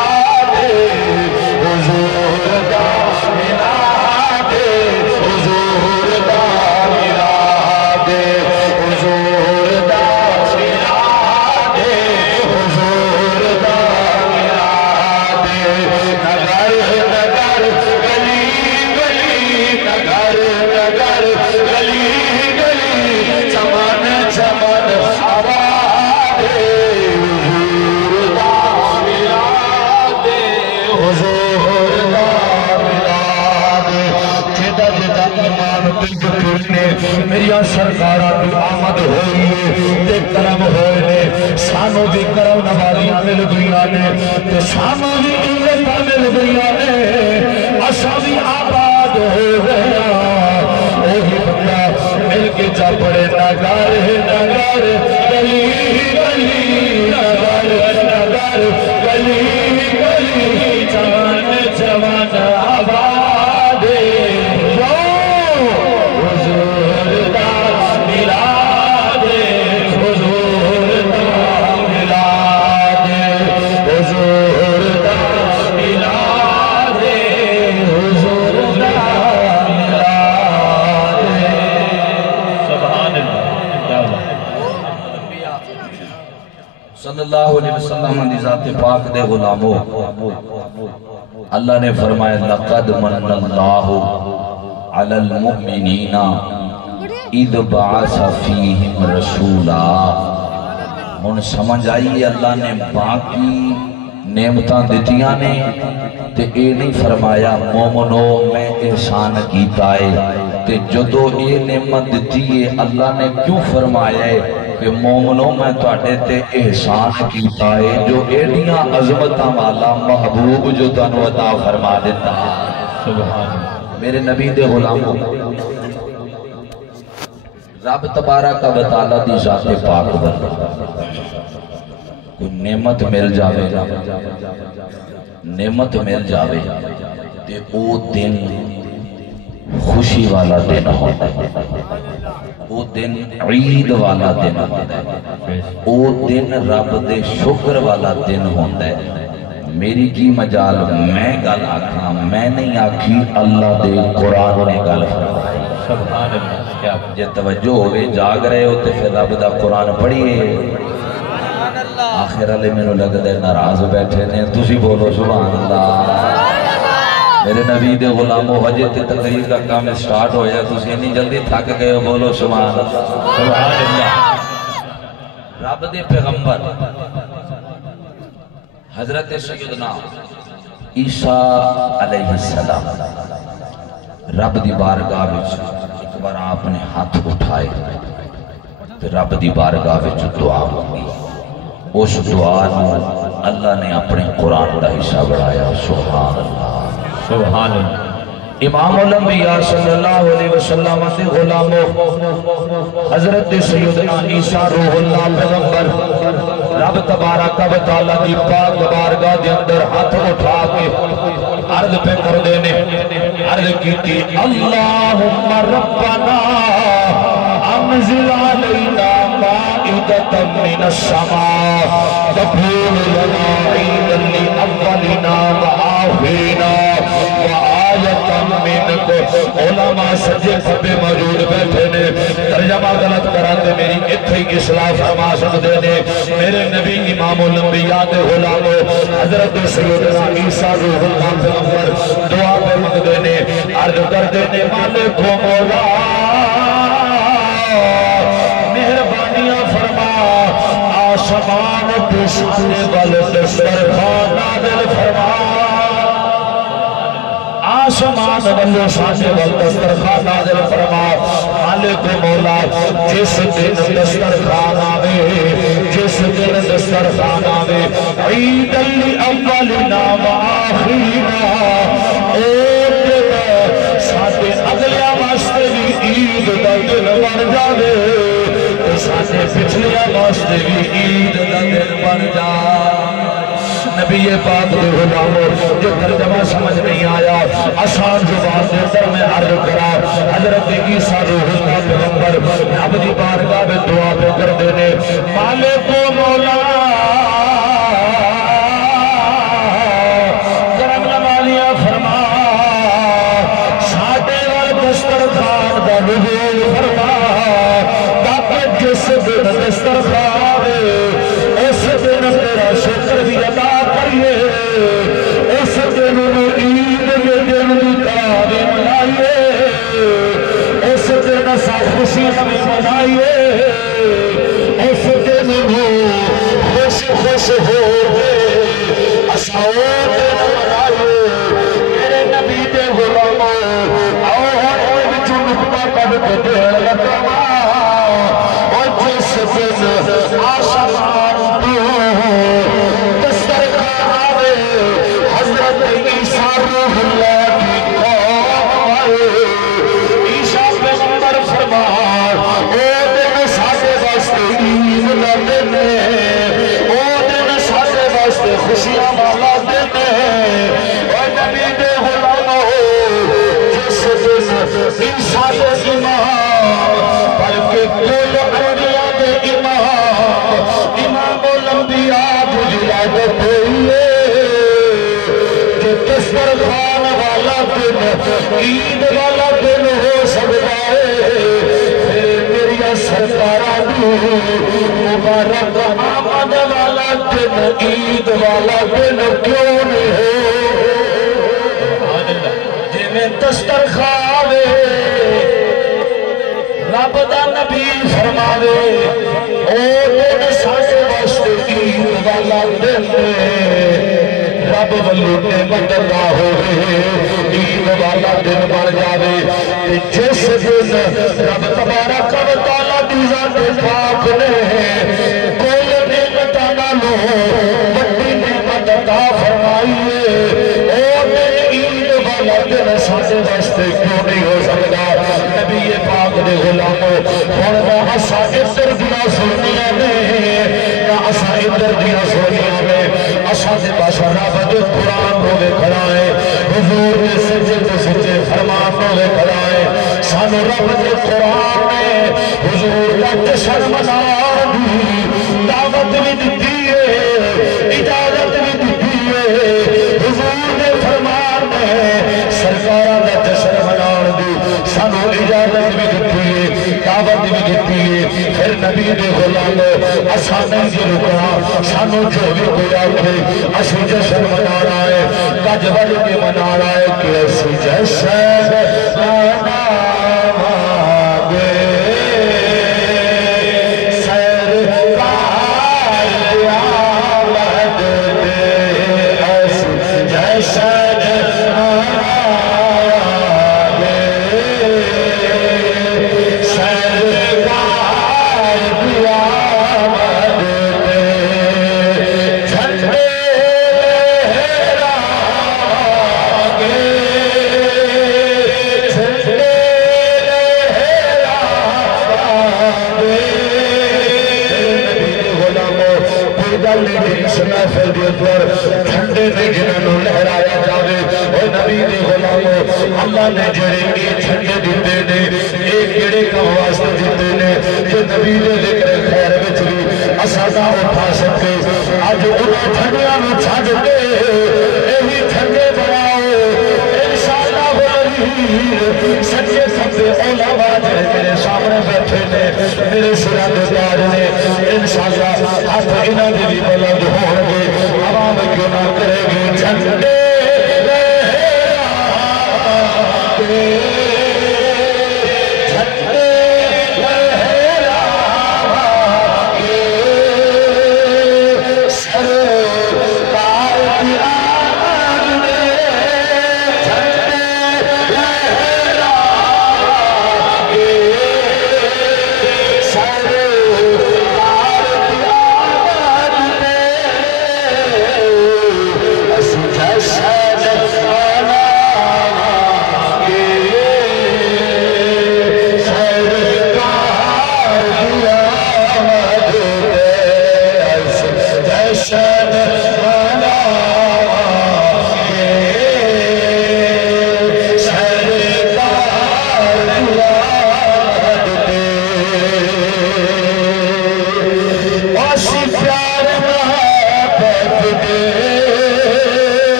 حضور دا میلاد حضور دا میلاد حضور دا میلاد حضور دا میلاد نگر نگر گلی گلی نگر نگر گلی گلی چمن چمن آباد حضور دا میلاد حضور دا میلاد جدا جدا ایمان پنج پھرنے میری سرکارہ تو آمد ہوئی تے کرم ہوئے نے سانو بھی کرم نوالیاں مل گئیاں نے تے سانو بھی عزتاں مل گئیاں نے اساں بھی آباد ہو گیا اوہی بندہ مل کے جا پڑے نگر نگر گلی گلی نگر نگر گلی گلی چمن چمن آباد حضور دا میلاد حضور دا میلاد حضور دا میلاد حضور دا میلاد سبحان اللہ صلی اللہ علیہ وسلم دی ذات پاک دے غلامو اللہ نے فرمایا لقد من اللہ علی المؤمنین اذ بعث فیہم رسولا ہن سمجھ آئی اللہ نے باقی نعمتاں دتیاں نے تے اے نہیں فرمایا مومنو میں احسان کیتا ہے تے جدو اے نعمت دتی ہے اللہ نے کیوں فرمایا ہے کہ مومنو میں تواڈے تے احسان کیتا ہے جو ایڈیاں عظمتاں والا محبوب جو تانوں عطا فرما دیتا سبحان میرے نبی دے غلاموں رب تبارک و تعالی دی ذات پاک بندہ کوئی نعمت مل جاوے تے او دن خوشی والا دن ہوتا ہے او دن عید والا دن ہوتا ہے او دن رب دے شکر والا دن ہوتا ہے میری کی مجال میں گل آکھاں میں نہیں آکھی اللہ دے قرآن نے گل فرمائی سبحان اللہ جے توجہ ہوئے جاگ رہے ہو تے پھر رب دا قرآن پڑھیے آخر علی میں لگ دے ناراض بیٹھے نے تسی بولو سبحان اللہ میرے نبی دے غلاموں وجہ تے تقریر کا کام سٹارٹ ہو جائے تسی نہیں جلدی تھک گئے ہو بولو سبحان اللہ سبحان اللہ رب دے پیغمبر حضرت سیدنا عیسیٰ علیہ السلام رب دی بارگاہ وچ ایک بار آپ نے ہاتھ اٹھائے تو رب دی بارگاہ وچ دعا مانگی، اس دعا نو اللہ نے اپنے قرآن دا حصہ بڑھایا. سبحان اللہ سبحان اللہ. امام الانبیاء صلی اللہ علیہ وسلم سے غلامو حضرت سیدنا عیسیٰ روح اللہ پیغمبر رب تبارک و تعالیٰ دی پاک بارگاہ دے اندر ہاتھ اٹھا کے عرض پہ کر دینے، عرض کی تھی اللہم ربنا انزل علینا مائدتا من السماء تکون لنا عیدا لأولنا وآخرنا وآیتا منک. علماء سجے کھبے موجود بیٹھے نے، ترجمہ غلط کراتے میری اتھے اصلاح فرما سکتے نے. میرے نبی امام الانبیاء دے غلامو حضرت سیدنا عیسیٰ روح اللہ پیغمبر دعا پہ مانگتے نے، عرض کرتے نے مالک و مولا مہربانیاں فرما، آسمان پہ شانے والے دسترخوان نازل فرما، آسمان والے شانے والے دسترخوان نازل فرما. مالک و مولا جس دن دسترخوان آوے، جس دن دسترخوان آوے عید الاولنا و آخرنا، او دن ساتے اگلیا واسطے بھی عید دا دن بن جاوے، ساتے پچھلیا واسطے بھی عید دا دن بن جاوے. نبی پاک دے غلامو جو ترجمہ سمجھ نہیں آیا آسان زبان دے در میں عرض کرا، حضرت عیسیٰ روح اللہ پیغمبر رب دی بارگاہ میں دعا پہ کر دینے مالک و مولا کرم نوالیاں فرما، ساٹے وال دسترخوان دا نزول فرما، تاکہ جس دن دسترخوان آوے اس دن تیرا شکر بھی ادا کریے، اس دن عید کے دن بھی تراویح منائیے، اس دن سا خوشیاں بھی منائیے، اس دن خوش خوش ہو اساں دن منائیے. میرے نبی دے غلامو آؤ ہن وچوں نقطہ کڈ کے دین لگا، اور جس دن آسمان تو دسترخوان آوے حضرت عیسیٰ روح اللہ کی قوم آئے، عیسیٰ پیغمبر فرما اے دن ساڈے واسطے عید دا دن ہے، او دن ساڈے واسطے خوشیاں والا دن ہے. اے نبی دے غلامو جس دن عیسیٰ دے امام بلکہ کل انبیاء دے امام امام الانبیاء دی ولادت ہوئی ہے، کہ دسترخوان والا دن عید والا دن ہو سکتا ہے. پھر میری سرکاراں دی مبارک آمد والا دن عید والا دن کیوں نہیں ہو؟ جی میں دسترخوان رب دا نبی فرماوے او دن ساڈے واسطے عید والا دن رب ولو نعمت عطا ہوئے عید والا دن بن جاوے. جس دن رب تبارک و تعالیٰ دی ذات پاک نے کل نعمتاں نالوں بڑی نعمت عطا فرمائی ہے، او دن عید والا دن ساڈے واسطے کیوں نہیں ہو سکتا؟ نبی پاک دے غلامو ہن نہ اساں ادھر دیاں سنیاں نے نہ اساں ادھر دیاں سنیاں نے، اساں دے پاس رب دے قرآن نو کھڑا ہے، حضور دے سچے تے سچے فرمان نو کھڑا ہے. سانو رب دے قرآن نے حضور دا جشن مناؤن دی دعوت بھی دتی ہے، اجازت بھی دتی ہے. حضور دے فرمان نے سرکاراں دا جشن مناؤن دی سانو اجازت بھی دتی ہے، دعوت بھی دتی ہے. پھر نبی دے غلامو اساں نہیں جی رکنا، سانو جو بھی کوئی آکھے اسی جشن منانا ہے، گج وج کے منانا ہے، کہ اسی جشن مناواں گے سرکار آمد دے، اسی جشن مناواں گے سرکار گل نہیں اس محفل دے اندر جھنڈے نے جنہاں نوں لہرایا جاوے او نبی دے غلامو اللہ نے جڑے یہ جھنڈے دتے نے اے کیڑے کام واسطے دتے نے کہ نبی دے ذکر خیر وچ بھی اساں دا اٹھا سکے اج انہاں جھنڈیاں نوں چھڈ کے ایہی جھنڈے بناؤ انشاءاللہ ولی سچے سچے علماء جڑے میرے سامنے بیٹھے نے میرے سراں دے تاج نے انشاءاللہ ہاتھ انہاں دے بھی بلند ہون گے عوام کیوں نہ کرے گی جھنڈے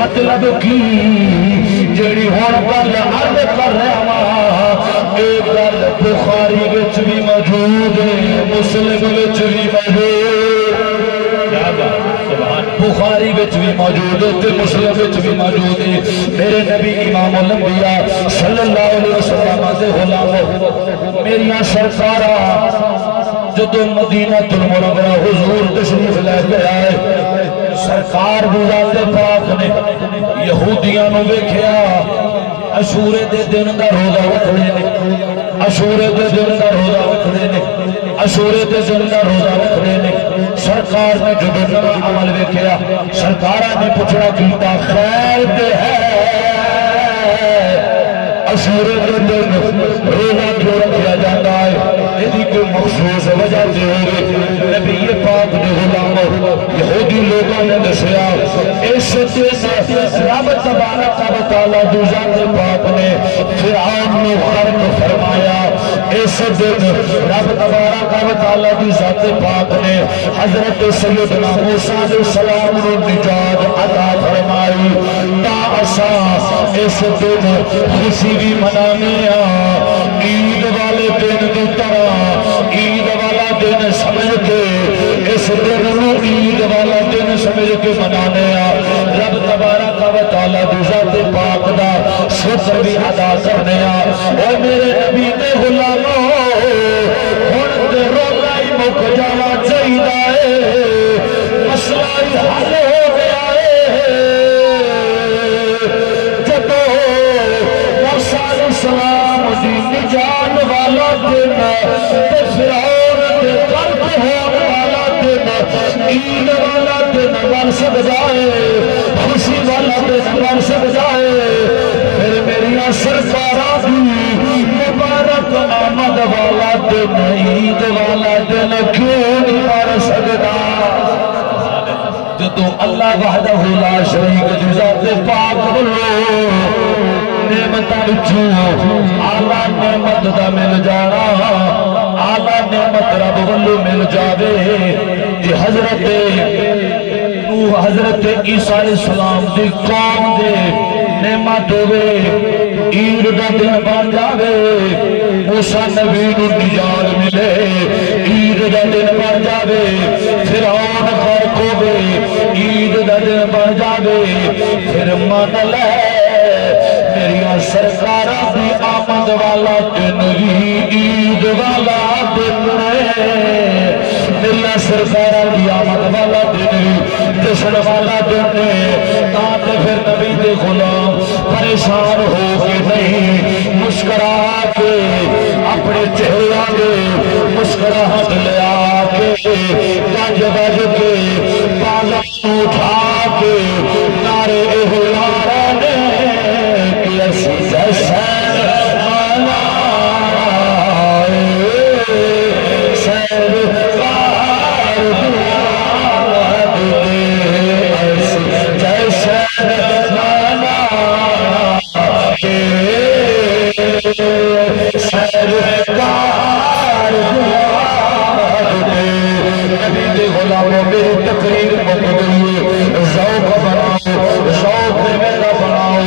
مطلب کی جڑی ہون گل عرض کر رہا ہاں اے گل بخاری وچ بھی موجود ہے مسلم وچ بھی موجود بخاری وچ بھی موجود ہے تے مسلم وچ بھی موجود ہے میرے نبی امام الانبیاء صلی اللہ علیہ وسلم دے غلام میریاں سرکاراں جدو مدینہ المنورہ حضور تشریف لے کے آئے سرکار دی ذات پاک نے یہودیاں نو ویکھیا عاشورے دے دن دا روزہ رکھدے نے عاشورے دے دن دا روزہ رکھدے نے عاشورے دے دن دا روزہ رکھدے نے سرکار نے جدو نواں عمل ویکھیا سرکاراں نے پوچھنا کیتا خیر تے ہے عاشورے دے دن روزہ کیوں رکھیا جاتا ہے ایدی کوئی مخصوص وجہ تے ہوگی نبی پاک نے غلاموں یہودی لوگوں نے دسیا اس دن رب تبارک و تعالیٰ دی ذات پاک نے فرعون نو غرق فرمایا اس دن رب تبارک و تعالیٰ دی ذات پاک نے حضرت سیدنا موسیٰ علیہ السلام نو نجات عطا فرمائی تا اساں اس دن خوشی بھی منانے عید والے دن دی طرح عید والا دن سمجھ کے اس دن نو عید والا دن سمجھ کے منانے رب تبارک و تعالیٰ دی ذات پاک دا شکر بھی ادا کرنے اے میرے نبی دے غلاموں ہن تے روزہ ہی مک جانا چاہیے مسئلہ ہی حل ہو گیا جدو موسیٰ علیہ السلام دی نجات عید والا دن بن سکتا ہے خوشی والا دن بن سکتا ہے پھر میری سرکاراں دی مبارک آمد والا دن عید والا دن کیوں نہیں بن سکتا جدو اللہ وحدہ لا شریک دی ذات پاک بولو نعمتاں وچوں اعلیٰ نعمت دا مل جانا اعلیٰ نعمت رب ولو مل جاوے کہ حضرت نوح حضرت عیسیٰ علیہ السلام دی قوم دے نعمت ہوئے عید دا دن بن جاوے موسیٰ نبی نو نجات ملے عید دا دن بن جاوے فرعون غرق ہوئے عید دا دن بن جاوے پھر من لے میری سرکاراں دی آمد والا دن بھی عید والا دن ہے میری سرکاراں دی آمد والا دن بھی جشن والا دن ہے تاکہ پھر نبی دے غلام پریشان ہو کے نہیں مسکرا کے اپنے چہرے آگے مسکراہٹ لے آ کے گنج بج کے بازا اٹھا کے نعرے احلال کہ اسی جشن منائے سرکار دعا دے اسی جشن منائے سرکار غلاموں میری تقریر مک گئی ذوق بناؤ ذوق میرا بناؤ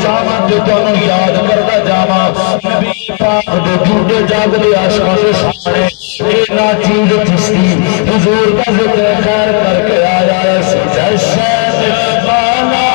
جاما جو تنوں یاد کرتا جاما نبی پاک دے جھوٹے جاگلے عاشقاں دے سامنے ایک نا چیز چستی حضور کا ذکر خیر کر کے آیا ہے جشن منائے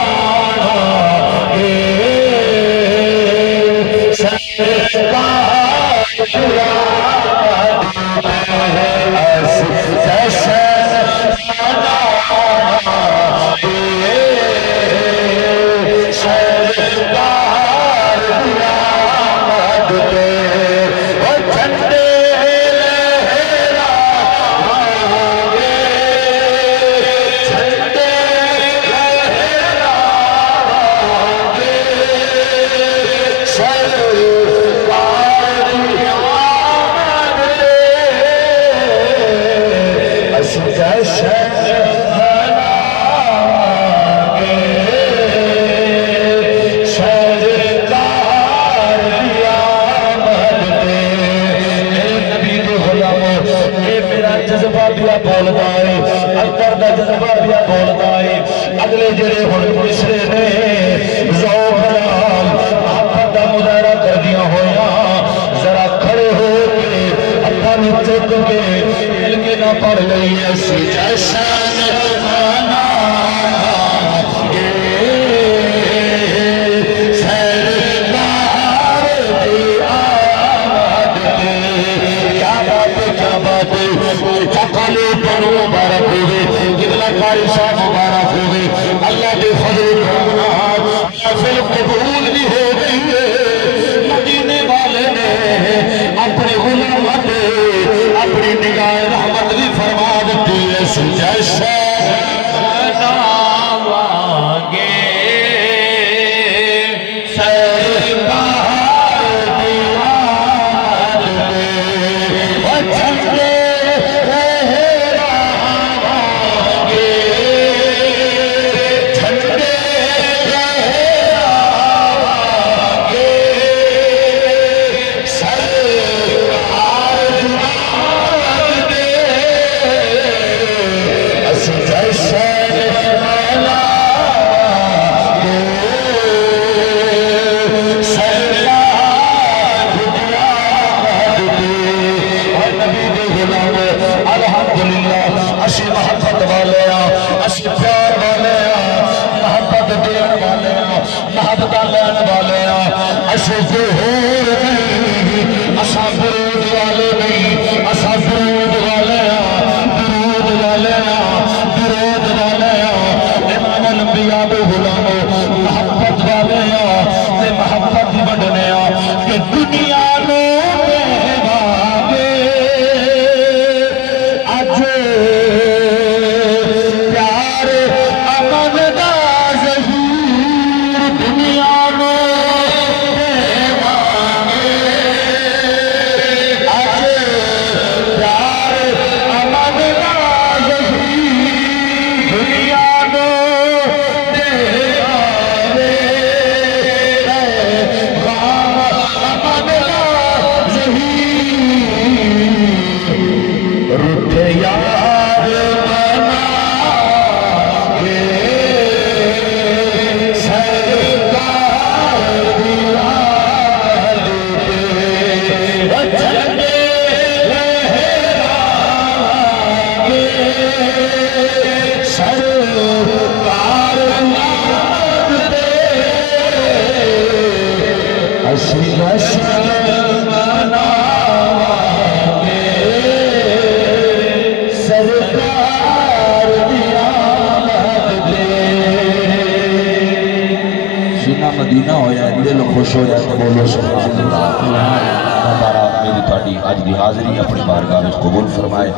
سرکار اگلے جڑے ہن مصرے نے ذوق نال محبت دا مظاہرہ کر دیا ہویا ذرا کھڑے ہو کے ہتھاں نوں چک کے مل کے نہ پڑھ لئیے اسی جشن منائے سرکار دی آمد تے کیا بات چکالے پنو مبارک ہوئے قبلہ کاری صاحب مبارک ہوئے اللہ دے فضل کرام محفل قبول بھی ہو گئی ہے مدینے والے نے اپنے غلاماں تے اپنی نگاہ رحمت بھی فرما دیتی ہے جشن جنہ مدینہ ہویا ہے دل خوش ہویا تو بولو سبحان اللہ۔ اللہ تعالیٰ میری تھوڑی اج دی حاضری اپنی بارگاہ میں قبول فرمائے۔